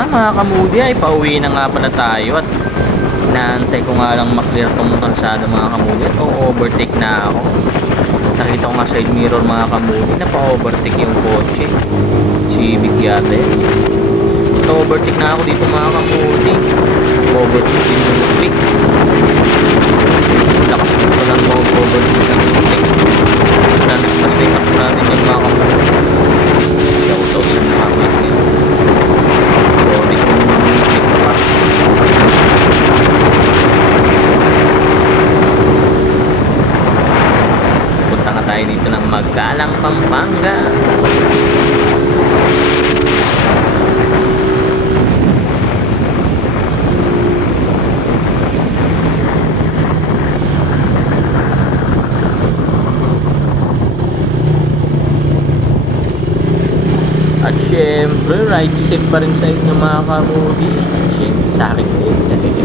Mga kamudi ay pauwi na nga pala tayo at inaantay ko nga lang maklear tong kalsada mga kamudi at overtake na ako. Nakita ko nga side mirror mga kamudi na pa-overtake yung kotse. Civic yata eh. Overtake na ako dito mga kamudi. Overtake yung click. Lakas mo ko lang overtake ng click. Mas na itak natin yung mga kamudi. Shoutout sa nakaklik nyo. Sorry kung click paps. Punta nga tayo dito ng Magalang, Pampanga. At syempre, ride safe pa rin sa inyo mga kamudi. Syempre sa akin din.